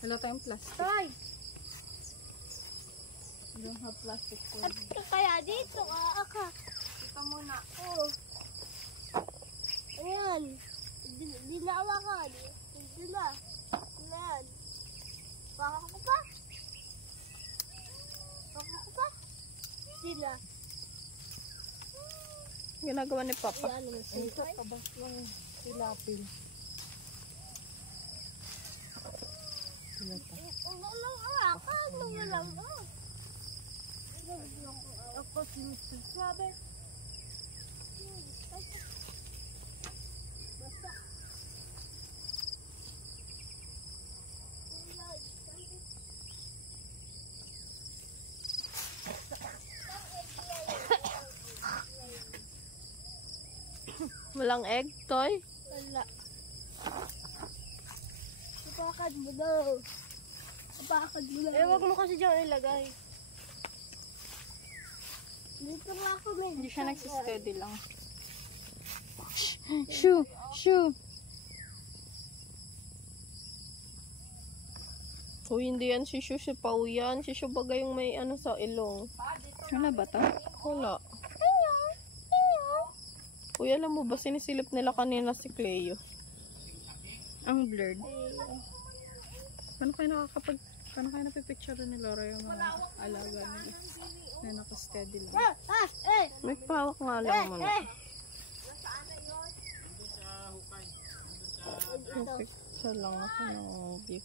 Wala tayong plastic. Tay! We don't have plastic for At kaya dito, aka. Dito muna. Oo. Ayan. Dinawakan. Dito na. Ayan. Baka ko pa. Baka ko pa. Sila. Ginagawa ni Papa. Ayan naman sila. Ito, tabas lang tilapil. Sila pa. Ako sinasabi. Basta. Walang egg, Toy? Wala. Kapakad mo daw. Kapakad mo daw. Wag mo kasi dyan ilagay. Dito nga ako, may. Hindi siya nagsisteady lang. Shoo! Shoo! Uy, hindi yan si Shoo, si Pau yan. Si Shoo bagay yung may ano sa ilong. Wala ba ta? Wala. Uy, alam mo ba, sinisilip nila kanina si Cleo. Ang blurred. Paano kayo napipicture ni Laura yung mga alaga nila na nakasteady lang? May pawak nga lang muna. Picture lang ako ng beef.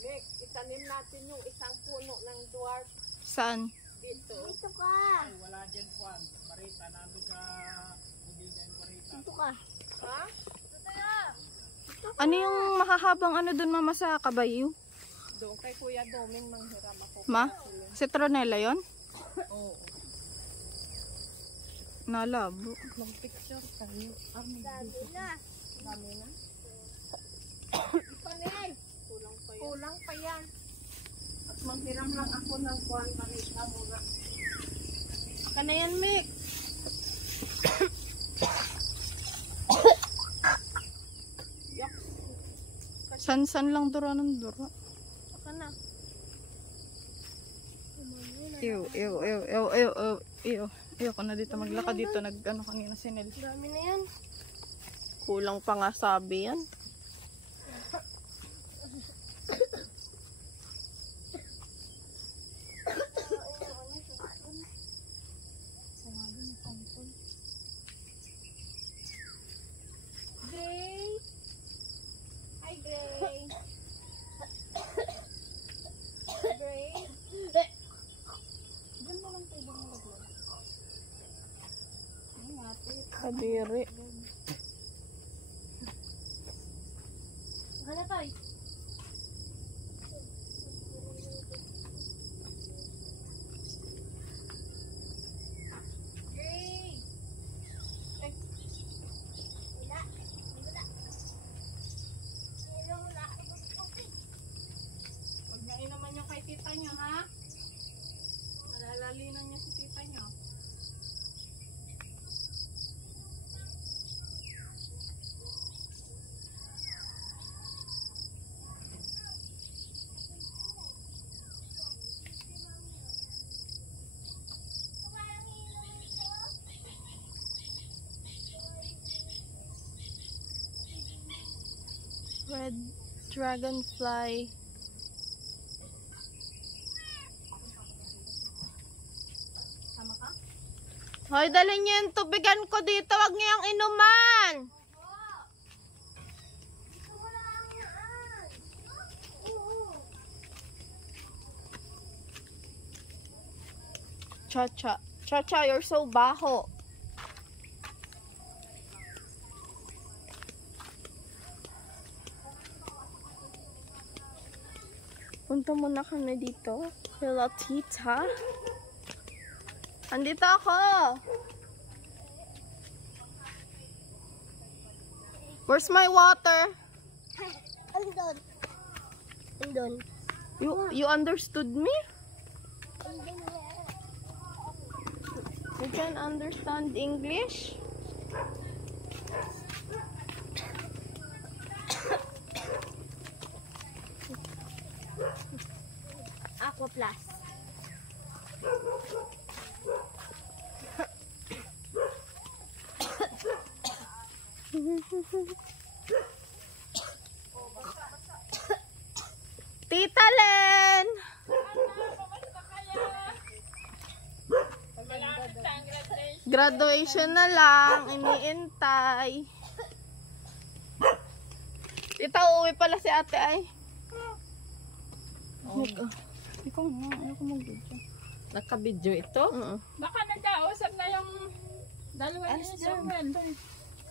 Nick, itanim natin yung isang puno ng dwarf Saan? dito. Dito ka. Ay, wala dyan, Juan. Marita, nandun ka. Budigan, Marita. Dito ka. Ha? Ano yung mahahabang ano dun, Mama, sa kabayo? Doon kay Kuya Doming manghiram ako. Ma? Citronella yon? Oo. Nalabo. Mag-picture kayo. Sabi na. Dami na. Panay. Kulang pa yan. Kulang pa yan. At manghiram lang ako ng Juan Marita mura. Aka na yan, Mick. San-san lang dura ng dura. Saka na. Ew, ew, ew, ew, ew, ew, ew. Ew, ako na dito maglakad dito. Nag-ano kanina si Nel. Dami na yan. Kulang pa nga sabi yan. Gray. Hi, Gray. Gray. Diyan mo lang pwede mo laglag. Ay, ate. Kadiri. Saka na, Toy. Gray. Ay. Wala. Wala. Wala ako ng tubig. Huwag na inaman yung kay tita nyo, ha? Malalalinan niya si tita nyo. Red dragonfly. Tama ka? Hoy, dalhin niyo yung tubigan ko dito. Wag niyo yung inuman. Cha-cha. Cha-cha, you're so baho. Punta muna kami dito. Hello, tita. Andito ako. Where's my water? Andun. Andun. You understood me? Andun na. You can understand English? plus. Tita Len! Graduation na lang, iniintay. Tita, uuwi pala si ate ay. Ikaw nga, ayaw ko mag-video. Naka-video ito? Baka nagkausap na yung dalawa ni Samuel.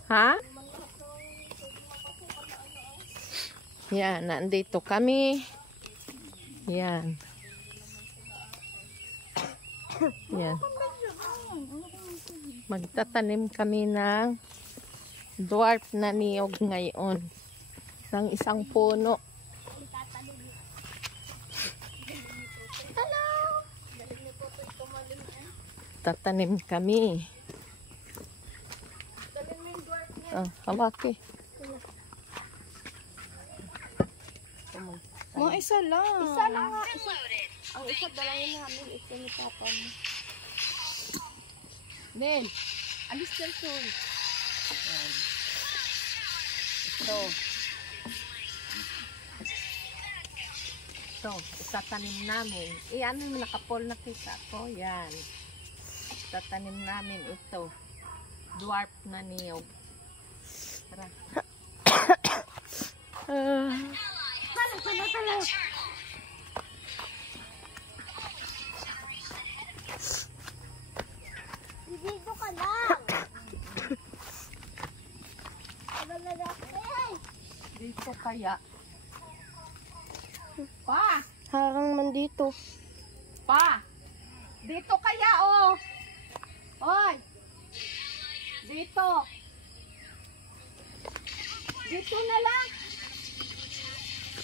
Ha? Yan, nandito kami. Yan. Yan. Magtatanim kami ng dwarf na niyog ngayon. Ng isang puno. Hello! Tatanim kami. Oh, hawaki. Mga isa lang. Isa lang nga. Ang isa dalawin namin. Ito ni Papa mo. Then, alis dyan to. Yan. Ito. Ito, itatanim namin. Ano yung nakapol na kita ko? Yan. Itatanim namin ito. Dwarf na niyog. Tara. Dito ka lang. Dito kaya. Pa! Harang man dito. Pa! Dito kaya, oh! Hoy! Dito! Dito na lang!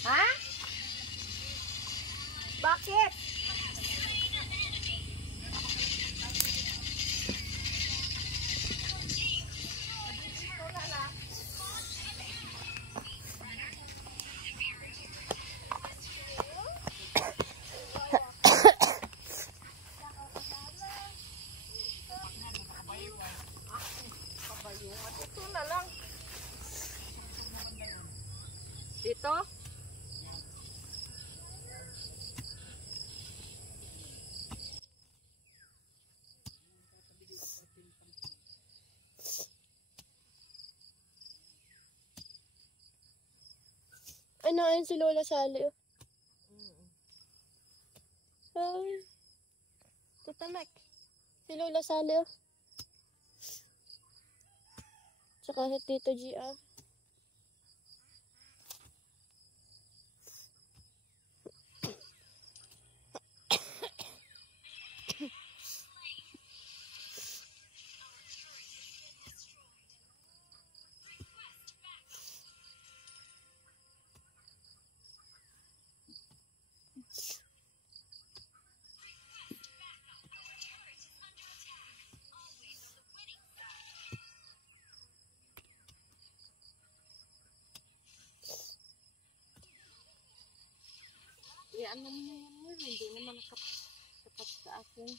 Ha? Bakit? Dito na lang. Dito? Ano yun si Lola Sally? Tatamek. Si Lola Sally. Tsaka si Tito GR. Ano mo naman yun? Hindi naman nakapat sa akin.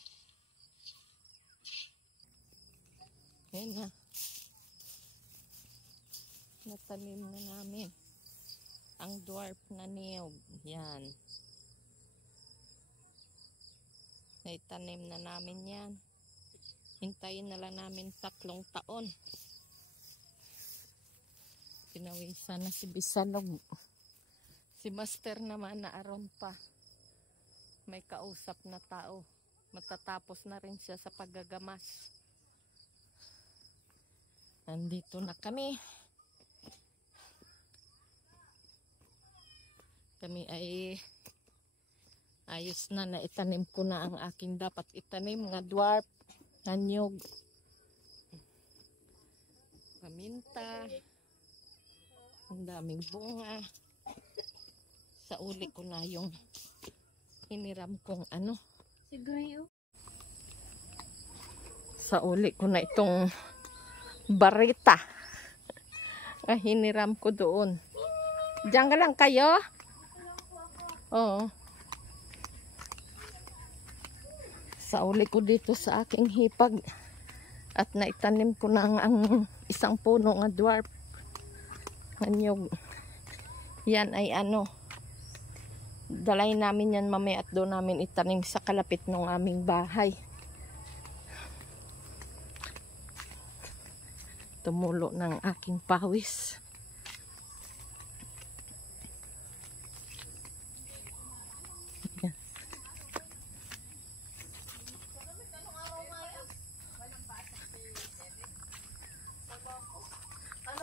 Yan na. Natanim na namin. Ang dwarf na niyog. Yan. Naitanim na namin yan. Hintayin na lang namin 3 taon. Pinawisan na si Bisanog. Si Master naman na aron pa. May kausap na tao. Matatapos na rin siya sa paggagamas. Nandito na kami. Kami ay ayos na itanim ko na ang aking dapat itanim. Mga dwarf, nanyog, paminta. Ang daming bunga. Sa uli ko na yung hiniram kong ano. Siguro. Sa uli ko na itong barita. Hiniram ko doon. Diyan ka lang kayo? Oo. Sauli ko dito sa aking hipag at naitanim ko na ang isang puno nga dwarf anyog. Yan ay ano, dalay namin yan mamaya at doon namin itanim sa kalapit ng aming bahay. Tumulo ng aking pawis.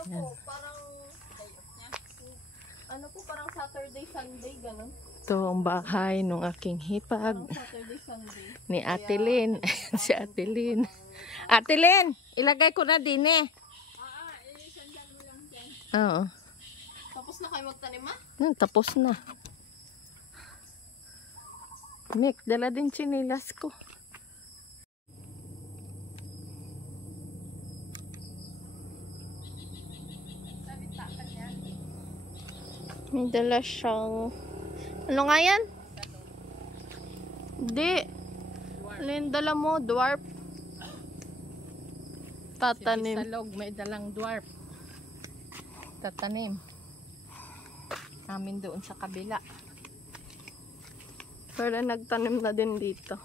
Yan. Ano po, parang Saturday, Sunday, ganun. Ito ang bahay ng aking hipag Saturday, Sunday. ni Ate Lynn. Si Ate Lynn. Ate Lynn, ilagay ko na din eh. Oo. Tapos na kayo magtanim, ha? Tapos na. Nick, dala din chinilas ko. May dala siyang... Ano nga yan? Hindi. Ano yung dala mo? Dwarf. Tatanim. Si Salog, may dalang dwarf. Tatanim. Amin doon sa kabila. Pero nagtanim na din dito.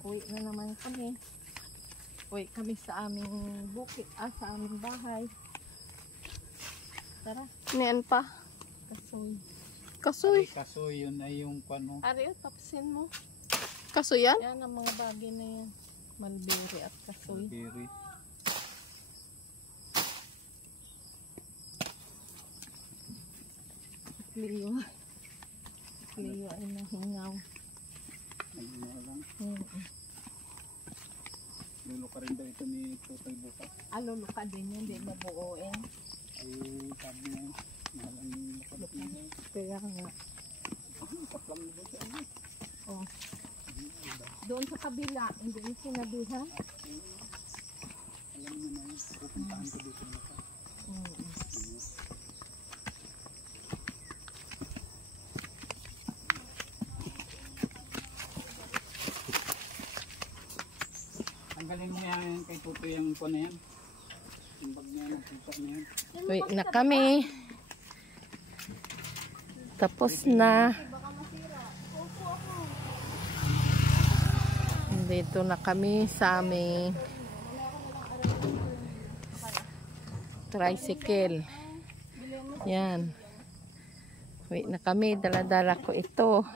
Uwi na naman kami. Uwi kami sa aming bukit, sa aming bahay. Tara, Niyan pa. kasoy. Kasoy. Kaso yun ay yung ano, Ariyo, tapsin mo. Kasoy yan? Yan ang mga bagay na yan. Malbiri at kasoy. biri. Leo. Leo ay nahingaw. Ano lang. Mm. Lulo ka rin daw ito ni Totoy Buka. Alolo ka din yan, di mabuoin. Ay sabi niya, mahal ang lukat niya. Kaya nga. Paklang mo siya. Oh. Doon sa kabila, hindi mo sinabihan. Alam mo na yun, pupuntahan ko dito na ka. Tanggalin mo yan kay Tutoy yung kuha na yan. Yung bag na yan, ang pusa na yan. Wait na kami. Tapos na. Dito na kami sa aming tricycle. Yan. Wait na kami. Dala-dala ko ito.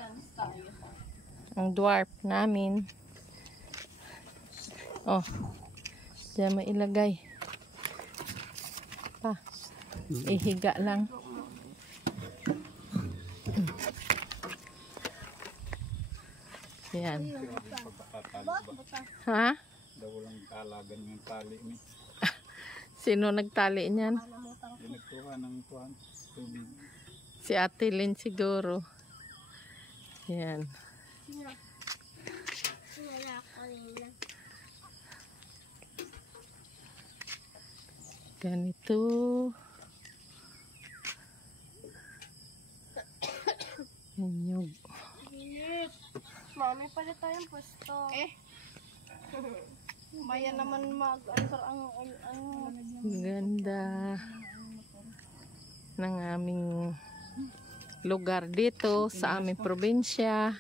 Ang dwarf namin. Oh. Diyan mailagay. Pa. Ihiga lang. Yan. Ha? Daw lang talagan yung tali ni. Sino nagtali niyan? Pinagtuha ng tuwan, tubig. Si Ate Lynn siguro. Yan. Ganito. Anyog. Mami, pala tayong pwesto. Bayan naman mag-answer ang Ganda ng aming lugar dito sa aming probinsya.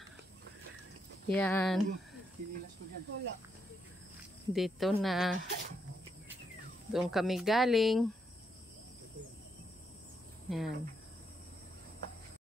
Yan. Dito na. Doon kami galing. Yan.